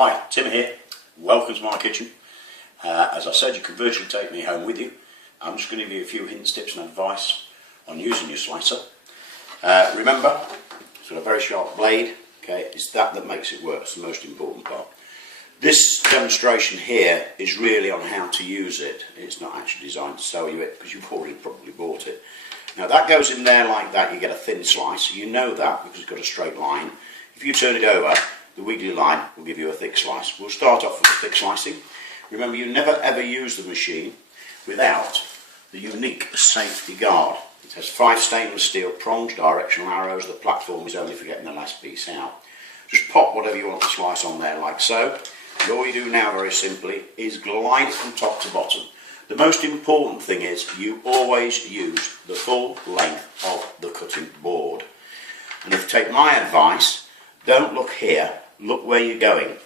Hi, Tim here. Welcome to my kitchen. As I said, you can virtually take me home with you. I'm just going to give you a few hints, tips and advice on using your slicer. Remember, it's got a very sharp blade. Okay, it's that makes it work. It's the most important part. This demonstration here is really on how to use it. It's not actually designed to sell you it because you've already probably bought it. Now that goes in there like that, you get a thin slice. You know that because it's got a straight line. If you turn it over, the wiggly line will give you a thick slice. We'll start off with thick slicing. Remember, you never ever use the machine without the unique safety guard. It has 5 stainless steel prongs, directional arrows. The platform is only for getting the last piece out. Just pop whatever you want to slice on there like so. And all you do now very simply is glide from top to bottom. The most important thing is you always use the full length of the cutting board. And if you take my advice, don't look here, look where you're going.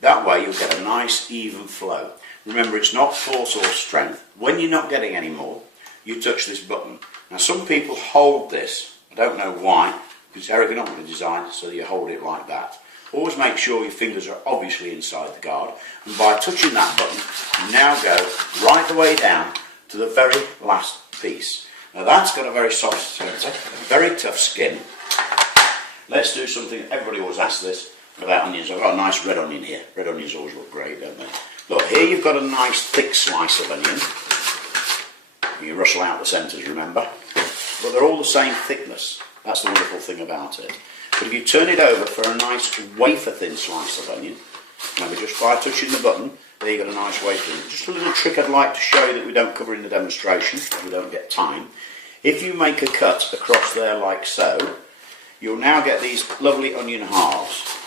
That way you'll get a nice even flow. Remember, it's not force or strength. When you're not getting any more, you touch this button. Now some people hold this, I don't know why, because it's ergonomically designed so you hold it like that. Always make sure your fingers are obviously inside the guard, and by touching that button you now go right the way down to the very last piece. Now that's got a very soft centre, a very tough skin. Let's do something, everybody always asks this about onions. I've got a nice red onion here. Red onions always look great, don't they? Look, here you've got a nice thick slice of onion. You rustle out the centres, remember? But they're all the same thickness. That's the wonderful thing about it. But if you turn it over for a nice wafer thin slice of onion, remember, just by touching the button, there you've got a nice wafer thin. Just a little trick I'd like to show you that we don't cover in the demonstration, we don't get time. If you make a cut across there like so, you'll now get these lovely onion halves.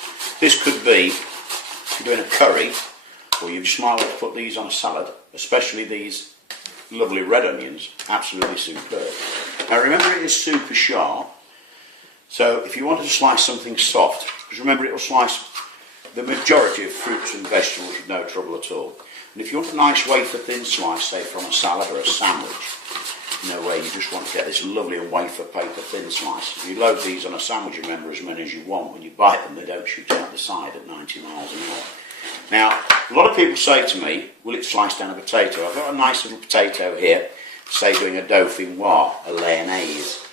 This could be, if you're doing a curry, or you just might want to put these on a salad, especially these lovely red onions, absolutely superb. Now remember, it is super sharp, so if you wanted to slice something soft, because remember it will slice the majority of fruits and vegetables with no trouble at all. And if you want a nice wafer thin slice, say from a salad or a sandwich, where you just want to get this lovely wafer paper thin slice. If you load these on a sandwich, remember, as many as you want. When you bite them, they don't shoot out the side at 90 miles an hour. Now, a lot of people say to me, will it slice down a potato? I've got a nice little potato here, say doing a dauphinoise, a lyonnaise,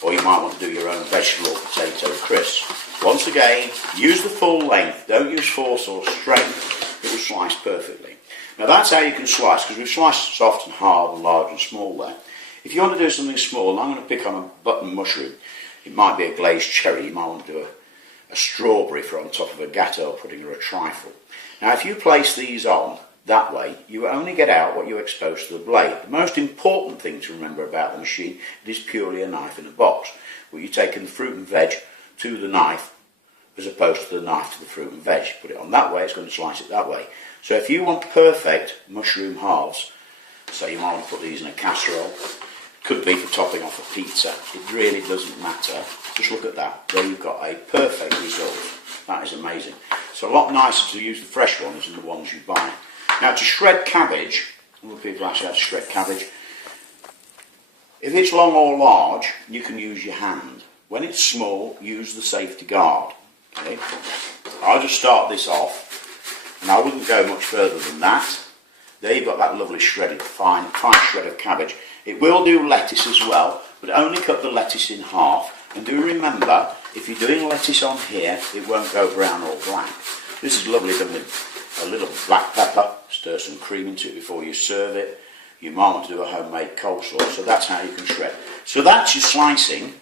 or you might want to do your own vegetable or potato crisp. Once again, use the full length, don't use force or strength, it will slice perfectly. Now that's how you can slice, because we've sliced soft and hard and large and small there. If you want to do something small, I'm going to pick on a button mushroom. It might be a glazed cherry, you might want to do a strawberry for on top of a gâteau pudding or a trifle. Now if you place these on that way, you only get out what you expose to the blade. The most important thing to remember about the machine, it is purely a knife in a box, where you're taking the fruit and veg to the knife as opposed to the knife to the fruit and veg. Put it on that way, it's going to slice it that way. So if you want perfect mushroom halves, so you might want to put these in a casserole, could be for topping off a pizza, it really doesn't matter. Just look at that, there you've got a perfect result. That is amazing. It's a lot nicer to use the fresh ones than the ones you buy. Now to shred cabbage, a lot of people actually have to shred cabbage. If it's long or large, you can use your hand. When it's small, use the safety guard. Okay? I'll just start this off, and I wouldn't go much further than that. There you've got that lovely shredded, fine shred of cabbage. It will do lettuce as well, but only cut the lettuce in half. And do remember, if you're doing lettuce on here, it won't go brown or black. This is lovely done with a little black pepper. Stir some cream into it before you serve it. You might want to do a homemade coleslaw, so that's how you can shred. So that's your slicing,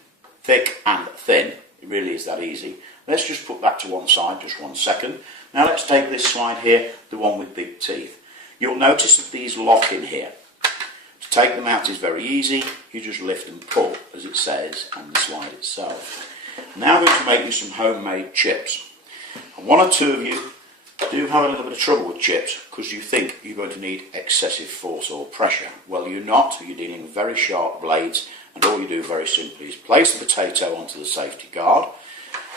thick and thin. It really is that easy. Let's just put that to one side, just 1 second. Now let's take this slide here, the one with big teeth. You'll notice that these lock in here. To take them out is very easy. You just lift and pull, as it says on the slide itself. Now we're going to make you some homemade chips. And one or two of you do have a little bit of trouble with chips because you think you're going to need excessive force or pressure. Well, you're not. You're dealing with very sharp blades, and all you do very simply is place the potato onto the safety guard.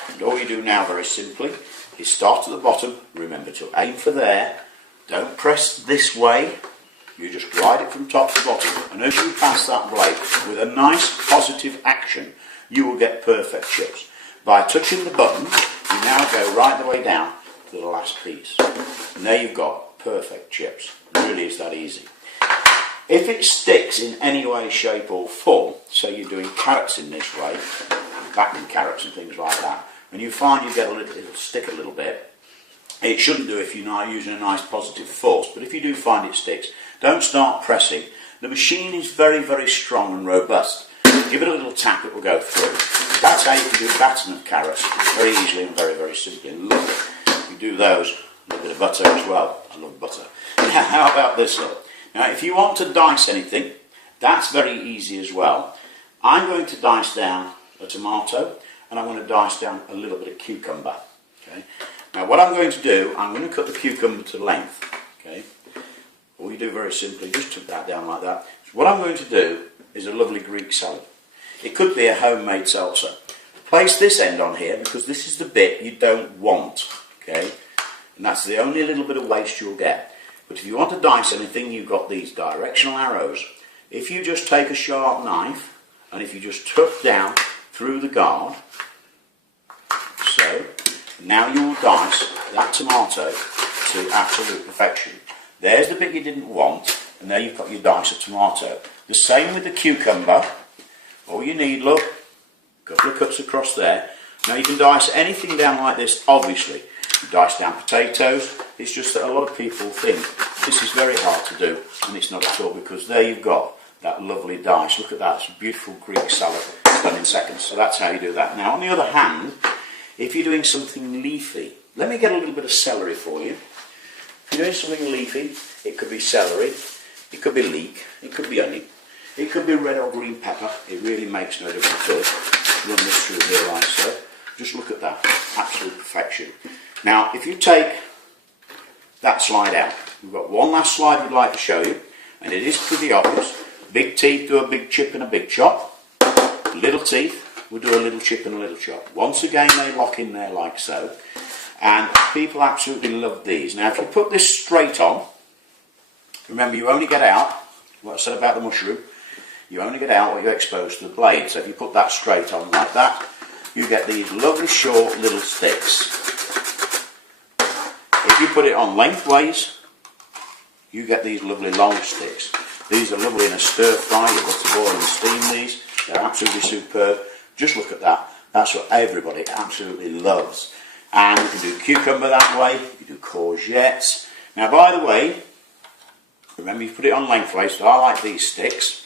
And all you do now very simply is start at the bottom. Remember to aim for there. Don't press this way. You just glide it from top to bottom, and as you pass that blade with a nice positive action, you will get perfect chips. By touching the button, you now go right the way down to the last piece. And there you've got perfect chips. It really is that easy. If it sticks in any way, shape or form, so you're doing carrots in this way, baking carrots and things like that, and you find you get it'll stick a little bit, it shouldn't do if you're not using a nice positive force, but if you do find it sticks, don't start pressing. The machine is very, very strong and robust. Give it a little tap, it will go through. That's how you can do batten of carrots very easily and very, very simply. And lovely. You do those, a little bit of butter as well. I love butter. Now, how about this one? Now, if you want to dice anything, that's very easy as well. I'm going to dice down a tomato, and I'm going to dice down a little bit of cucumber. Okay. Now, what I'm going to do, I'm going to cut the cucumber to length. Okay. All you do very simply, just tuck that down like that. So what I'm going to do is a lovely Greek salad. It could be a homemade salsa. Place this end on here because this is the bit you don't want. Okay. And that's the only little bit of waste you'll get. But if you want to dice anything, you've got these directional arrows. If you just take a sharp knife and if you just tuck down through the guard, so, now you will dice that tomato to absolute perfection. There's the bit you didn't want, and there you've got your dice of tomato. The same with the cucumber. All you need, look, a couple of cuts across there. Now you can dice anything down like this, obviously. You dice down potatoes. It's just that a lot of people think this is very hard to do, and it's not at all, because there you've got that lovely dice. Look at that, it's a beautiful Greek salad done in seconds. So that's how you do that. Now on the other hand, if you're doing something leafy, let me get a little bit of celery for you. If you're doing something leafy, it could be celery, it could be leek, it could be onion, it could be red or green pepper. It really makes no difference at all. Run this through here like so. Just look at that, absolute perfection. Now, if you take that slide out, we've got one last slide we'd like to show you, and it is pretty obvious. Big teeth do a big chip and a big chop. Little teeth will do a little chip and a little chop. Once again, they lock in there like so. And people absolutely love these. Now, if you put this straight on, remember you only get out, what I said about the mushroom, you only get out what you expose to the blade. So if you put that straight on like that, you get these lovely short little sticks. If you put it on lengthways, you get these lovely long sticks. These are lovely in a stir fry. You've got to boil and steam these. They're absolutely superb. Just look at that. That's what everybody absolutely loves. And you can do cucumber that way. You do courgettes. Now, by the way, remember you put it on lengthways. So I like these sticks.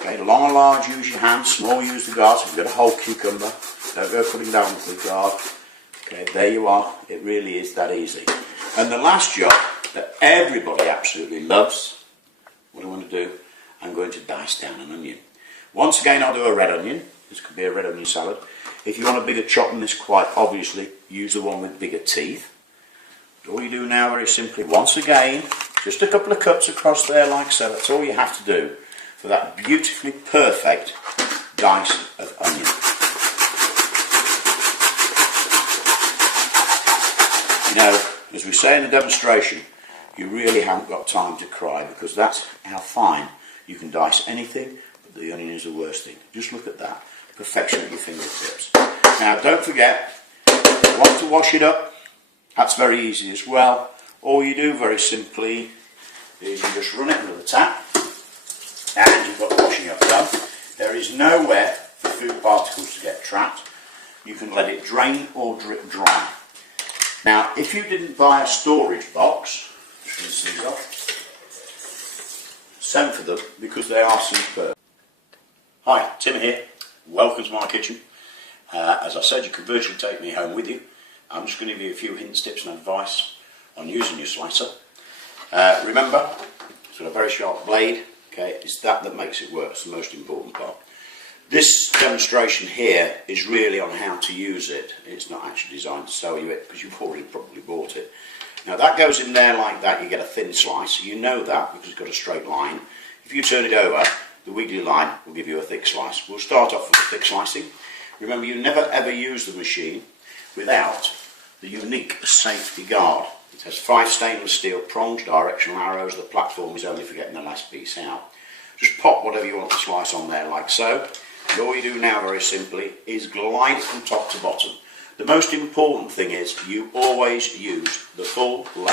Okay, long or large, use your hands. Small, use the guard. So if you've got a whole cucumber, don't go putting down with the guard. Okay, there you are. It really is that easy. And the last job that everybody absolutely loves, what I want to do, I'm going to dice down an onion. Once again, I'll do a red onion. This could be a red onion salad. If you want a bigger chop than this, quite obviously, use the one with bigger teeth. But all you do now, very simply, once again, just a couple of cuts across there like so. That's all you have to do for that beautifully perfect dice of onion. You know, as we say in the demonstration, you really haven't got time to cry, because that's how fine you can dice anything, but the onion is the worst thing. Just look at that. Perfection at your fingertips. Now, don't forget, if you want to wash it up, that's very easy as well. All you do very simply is you just run it under the tap, and you've got the washing up done. There is nowhere for food particles to get trapped. You can let it drain or drip dry. Now, if you didn't buy a storage box, rinse these off, send for them, because they are superb. Hi, Tim here. Welcome to my kitchen. As I said, you can virtually take me home with you. I'm just going to give you a few hints, tips and advice on using your slicer. Remember, it's got a very sharp blade. Okay, it's that makes it work. It's the most important part. This demonstration here is really on how to use it. It's not actually designed to sell you it, because you've already probably bought it. Now that goes in there like that, you get a thin slice. You know that because it's got a straight line. If you turn it over, the wiggly line will give you a thick slice. We'll start off with thick slicing. Remember, you never ever use the machine without the unique safety guard. It has 5 stainless steel prongs, directional arrows. The platform is only for getting the last piece out. Just pop whatever you want to slice on there like so. And all you do now very simply is glide from top to bottom. The most important thing is you always use the full length